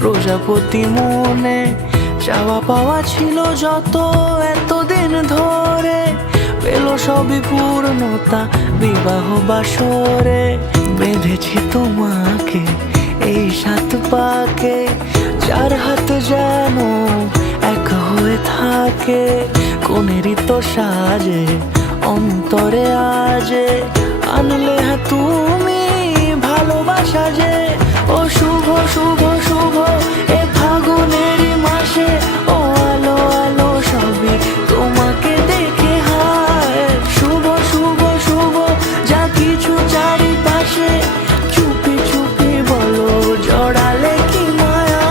প্রজাপতি মনে চাওয়া পাওয়া ছিল যত এতদিন ধরে, পেল সবই পূর্ণতা বিবাহ বাসরে। বেঁধেছি তোমাকে এই 7 পাকে, 4 হাত যেন এক হয়ে থাকে। কোনেরই তো সাজে অন্তরে আজে, আনলে তুমি ভালোবাসা যে। ও শুভ শুভ শুভ এ ফাগুনেরই মাসে, ও আলো আলো সবই তোমাকে দেখে হায়। শুভ শুভ শুভ যা কিছু চারিপাশে, চুপি চুপি বলো জড়ালে কি মায়া।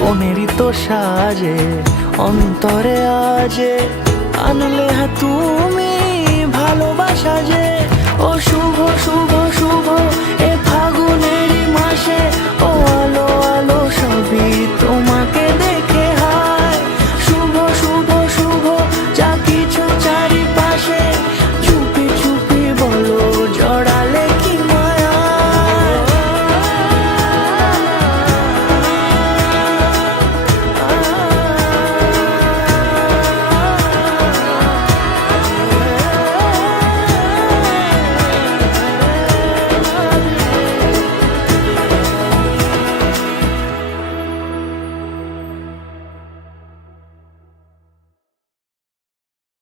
কোনেরই তো সাজে অন্তরে আজে, আনলে তুমি ভালোবাসা যে। ও শুভ শুভ